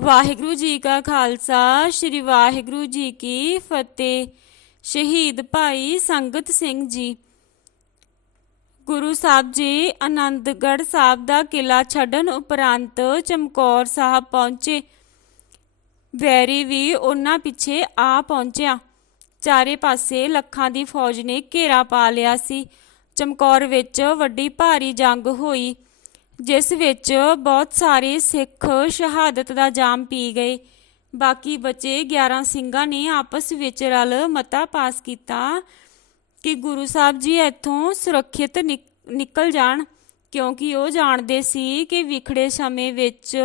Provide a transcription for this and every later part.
ਵਾਹਿਗੁਰੂ ਜੀ ਕਾ ਖਾਲਸਾ, ਸ੍ਰੀ ਵਾਹਿਗੁਰੂ ਜੀ ਕੀ ਫਤਿਹ। ਸ਼ਹੀਦ ਭਾਈ ਸੰਗਤ ਸਿੰਘ ਜੀ। ਗੁਰੂ ਸਾਹਿਬ ਜੀ, ਆਨੰਦਗੜ੍ਹ ਸਾਹਿਬ ਦਾ ਕਿਲਾ ਛੱਡਣ ਉਪਰੰਤ ਚਮਕੌਰ ਸਾਹਿਬ ਪਹੁੰਚੇ। ਵੈਰੀ ਵੀ ਉਹਨਾਂ ਪਿੱਛੇ ਆ ਪਹੁੰਚਿਆ। ਚਾਰੇ ਪਾਸੇ ਲੱਖਾਂ ਦੀ ਫੌਜ ਨੇ ਘੇਰਾ ਪਾ ਲਿਆ ਸੀ। ਚਮਕੌਰ ਵਿੱਚ ਵੱਡੀ ਭਾਰੀ ਜੰਗ ਹੋਈ। ਜਿਸ ਵਿੱਚ ਬਹੁਤ ਸਾਰੇ ਸਿੱਖ ਸ਼ਹਾਦਤ ਦਾ ਜਾਮ ਪੀ ਗਏ। ਬਾਕੀ ਬਚੇ 11 ਸਿੰਘਾਂ ਨੇ ਆਪਸ ਵਿੱਚ ਰਲ ਮਤਾ ਪਾਸ ਕੀਤਾ ਕਿ ਗੁਰੂ ਸਾਹਿਬ ਜੀ ਇੱਥੋਂ ਸੁਰੱਖਿਅਤ ਨਿਕ- ਨਿਕਲ ਜਾਣ, ਕਿਉਂਕਿ ਉਹ ਜਾਣਦੇ ਸੀ ਕਿ ਵਿਖੜੇ ਸਮੇਂ ਵਿੱਚ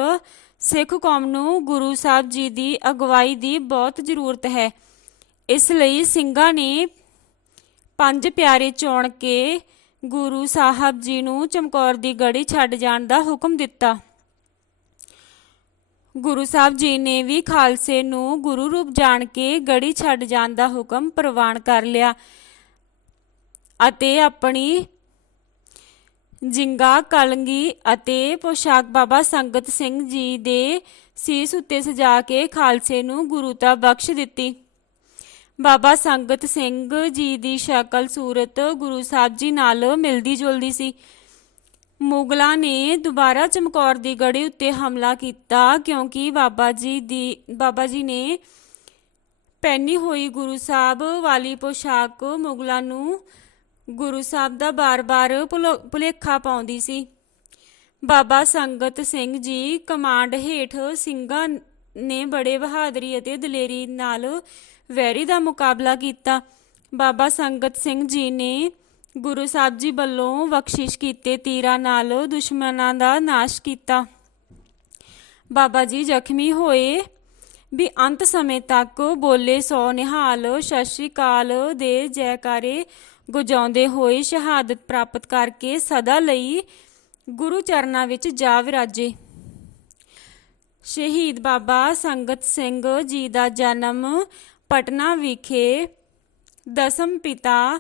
ਸਿੱਖ ਕੌਮ ਨੂੰ ਗੁਰੂ ਸਾਹਿਬ ਜੀ ਦੀ ਅਗਵਾਈ ਦੀ ਬਹੁਤ ਜ਼ਰੂਰਤ ਹੈ। ਇਸ ਲਈ ਸਿੰਘਾਂ ਨੇ ਪੰਜ ਪਿਆਰੇ ਚੁਣ ਕੇ ਗੁਰੂ ਸਾਹਿਬ ਜੀ ਨੂੰ ਚਮਕੌਰ ਦੀ ਗੜੀ ਛੱਡ ਜਾਣ ਦਾ ਹੁਕਮ ਦਿੱਤਾ। ਗੁਰੂ ਸਾਹਿਬ ਜੀ ਨੇ ਵੀ ਖਾਲਸੇ ਨੂੰ ਗੁਰੂ ਰੂਪ ਜਾਣ ਕੇ ਗੜੀ ਛੱਡ ਜਾਣ ਦਾ ਹੁਕਮ ਪ੍ਰਵਾਨ ਕਰ ਲਿਆ ਅਤੇ ਆਪਣੀ ਜਿੰਗਾ, ਕਲੰਗੀ ਅਤੇ ਪੋਸ਼ਾਕ ਬਾਬਾ ਸੰਗਤ ਸਿੰਘ ਜੀ ਦੇ ਸੀਸ ਉੱਤੇ ਸਜਾ ਕੇ ਖਾਲਸੇ ਨੂੰ ਗੁਰੂਤਾ ਬਖਸ਼ ਦਿੱਤੀ। ਬਾਬਾ ਸੰਗਤ ਸਿੰਘ ਜੀ ਦੀ ਸ਼ਕਲ ਸੂਰਤ ਗੁਰੂ ਸਾਹਿਬ ਜੀ ਨਾਲ ਮਿਲਦੀ ਜੁਲਦੀ ਸੀ। ਮੁਗਲਾਂ ਨੇ ਦੁਬਾਰਾ ਚਮਕੌਰ ਦੀ ਗੜੀ ਉੱਤੇ ਹਮਲਾ ਕੀਤਾ ਕਿਉਂਕਿ ਬਾਬਾ ਜੀ ਦੀ, ਬਾਬਾ ਜੀ ਨੇ ਪਹਿਨੀ ਹੋਈ ਗੁਰੂ ਸਾਹਿਬ ਵਾਲੀ ਪੋਸ਼ਾਕ ਮੁਗਲਾਂ ਨੂੰ ਗੁਰੂ ਸਾਹਿਬ ਦਾ ਬਾਰ-ਬਾਰ ਭੁਲੋ- ਭੁਲੇਖਾ ਪਾਉਂਦੀ ਸੀ। ਬਾਬਾ ਸੰਗਤ ਸਿੰਘ ਜੀ ਕਮਾਂਡ ਹੇਠ ਸਿੰਘਾਂ ਨੇ ਬੜੇ ਬਹਾਦਰੀ ਅਤੇ ਦਲੇਰੀ ਨਾਲ ਵੈਰੀ ਦਾ ਮੁਕਾਬਲਾ ਕੀਤਾ। ਬਾਬਾ ਸੰਗਤ ਸਿੰਘ ਜੀ ਨੇ ਗੁਰੂ ਸਾਹਿਬ ਜੀ ਵੱਲੋਂ ਬਖਸ਼ਿਸ਼ ਕੀਤੇ, ਤੀਰਾਂ ਨਾਲ ਦੁਸ਼ਮਣਾਂ ਦਾ ਨਾਸ਼ ਕੀਤਾ। ਬਾਬਾ ਜੀ ਜ਼ਖਮੀ ਹੋਏ। ਵੀ ਅੰਤ ਸਮੇਂ ਤੱਕ ਬੋਲੇ ਸੋ ਨਿਹਾਲ, ਸਤਿ ਸ਼੍ਰੀ ਅਕਾਲ ਦੇ ਜੈਕਾਰੇ ਗੁਜਾਉਂਦੇ ਹੋਏ ਸ਼ਹਾਦਤ ਪ੍ਰਾਪਤ ਕਰਕੇ ਸਦਾ ਲਈ ਗੁਰੂ ਚਰਨਾਂ ਵਿੱਚ ਜਾ ਵਿਰਾਜੇ। ਸ਼ਹੀਦ ਬਾਬਾ ਸੰਗਤ ਸਿੰਘ ਜੀ ਦਾ ਜਨਮ ਪਟਨਾ ਵਿਖੇ ਦਸਮ ਪਿਤਾ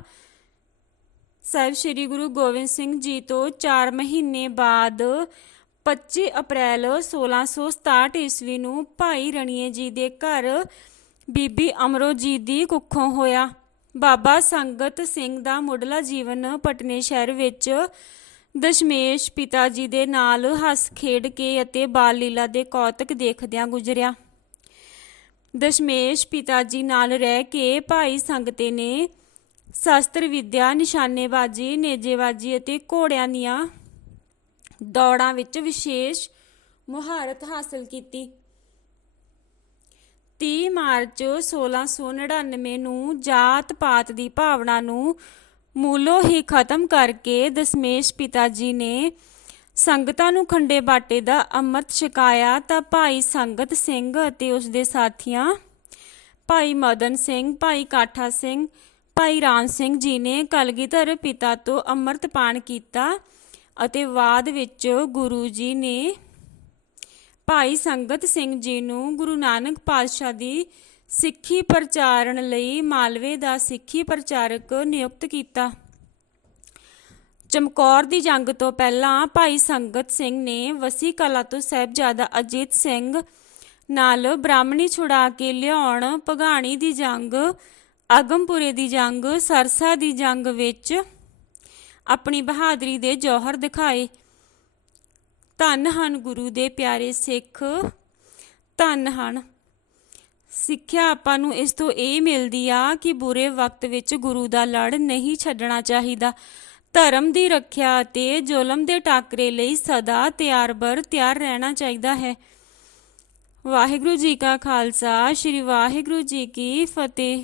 ਸਾਹਿਬ ਸ੍ਰੀ ਗੁਰੂ ਗੋਬਿੰਦ ਸਿੰਘ ਜੀ ਤੋਂ 4 ਮਹੀਨੇ ਬਾਅਦ 25 ਅਪ੍ਰੈਲ 1667 ਈਸਵੀ ਨੂੰ ਭਾਈ ਰਣੀਏ ਜੀ ਦੇ ਘਰ ਬੀਬੀ ਅਮਰੋ ਜੀ ਦੀ ਕੁੱਖੋਂ ਹੋਇਆ। ਬਾਬਾ ਸੰਗਤ ਸਿੰਘ ਦਾ ਮੁੱਢਲਾ ਜੀਵਨ ਪਟਨੇ ਸ਼ਹਿਰ ਵਿੱਚ ਦਸ਼ਮੇਸ਼ ਪਿਤਾ ਜੀ ਦੇ ਨਾਲ ਹੱਸ ਖੇਡ ਕੇ ਅਤੇ ਬਾਲ ਲੀਲਾ ਦੇ ਕੌਤਕ ਦੇਖਦਿਆਂ ਗੁਜ਼ਰਿਆ। ਦਸ਼ਮੇਸ਼ ਪਿਤਾ ਜੀ ਨਾਲ ਰਹਿ ਕੇ ਭਾਈ ਸੰਗਤੇ ਨੇ ਸ਼ਾਸਤਰ ਵਿਦਿਆ, ਨਿਸ਼ਾਨੇਬਾਜ਼ੀ, ਨੇਜੇਬਾਜ਼ੀ ਅਤੇ ਘੋੜਿਆਂ ਦੀਆਂ ਦੌੜਾਂ ਵਿੱਚ ਵਿਸ਼ੇਸ਼ ਮੁਹਾਰਤ ਹਾਸਲ ਕੀਤੀ। 30 ਮਾਰਚ 1699 ਨੂੰ ਜਾਤ ਪਾਤ ਦੀ ਭਾਵਨਾ ਨੂੰ ਮੂਲੋਂ ਹੀ ਖਤਮ ਕਰਕੇ ਦਸ਼ਮੇਸ਼ ਪਿਤਾ ਜੀ ਨੇ ਸੰਗਤਾਂ ਨੂੰ ਖੰਡੇ ਬਾਟੇ ਦਾ ਅੰਮ੍ਰਿਤ ਛਕਾਇਆ ਤਾਂ ਭਾਈ ਸੰਗਤ ਸਿੰਘ ਅਤੇ ਉਸ ਦੇ ਸਾਥੀਆਂ, ਭਾਈ ਮਦਨ ਸਿੰਘ, ਭਾਈ ਕਾਠਾ ਸਿੰਘ, ਭਾਈ ਰਾਮ ਸਿੰਘ ਜੀ ਨੇ ਕਲਗੀਧਰ ਪਿਤਾ ਤੋਂ ਅੰਮ੍ਰਿਤ ਪਾਨ ਕੀਤਾ ਅਤੇ ਬਾਅਦ ਵਿੱਚ ਗੁਰੂ ਜੀ ਨੇ ਭਾਈ ਸੰਗਤ ਸਿੰਘ ਜੀ ਨੂੰ ਗੁਰੂ ਨਾਨਕ ਪਾਤਸ਼ਾਹ ਦੀ ਸਿੱਖੀ ਪ੍ਰਚਾਰਨ ਲਈ ਮਾਲਵੇ ਦਾ ਸਿੱਖੀ ਪ੍ਰਚਾਰਕ ਨਿਯੁਕਤ ਕੀਤਾ। ਚਮਕੌਰ ਦੀ ਜੰਗ ਤੋਂ ਪਹਿਲਾਂ ਭਾਈ ਸੰਗਤ ਸਿੰਘ ਨੇ ਵਸੀ ਕਲਾ ਤੋਂ ਸਾਹਿਬਜ਼ਾਦਾ ਅਜੀਤ ਸਿੰਘ ਨਾਲ ਬ੍ਰਾਹਮਣੀ ਛੁਡਾ ਕੇ ਲਿਆਉਣ ਭਗਾਣੀ ਦੀ ਜੰਗ, ਆਗਮਪੁਰੇ ਦੀ ਜੰਗ, ਸਰਸਾ ਦੀ ਜੰਗ ਵਿੱਚ ਆਪਣੀ ਬਹਾਦਰੀ ਦੇ ਜੌਹਰ ਦਿਖਾਏ। ਧੰਨ ਹਨ ਗੁਰੂ ਦੇ ਪਿਆਰੇ ਸਿੱਖ, ਧੰਨ ਹਨ। ਸਿੱਖਿਆ ਆਪਾਂ ਨੂੰ ਇਸ ਤੋਂ ਇਹ ਮਿਲਦੀ ਆ ਕਿ ਬੁਰੇ ਵਕਤ ਵਿੱਚ ਗੁਰੂ ਦਾ ਲੜ ਨਹੀਂ ਛੱਡਣਾ ਚਾਹੀਦਾ। ਧਰਮ ਦੀ ਰੱਖਿਆ ਅਤੇ ਜ਼ੁਲਮ ਦੇ ਟਾਕਰੇ ਲਈ ਸਦਾ ਤਿਆਰ-ਬਰ ਤਿਆਰ ਰਹਿਣਾ ਚਾਹੀਦਾ ਹੈ। ਵਾਹਿਗੁਰੂ ਜੀ ਕਾ ਖਾਲਸਾ, ਸ੍ਰੀ ਵਾਹਿਗੁਰੂ ਜੀ ਕੀ ਫਤਿਹ।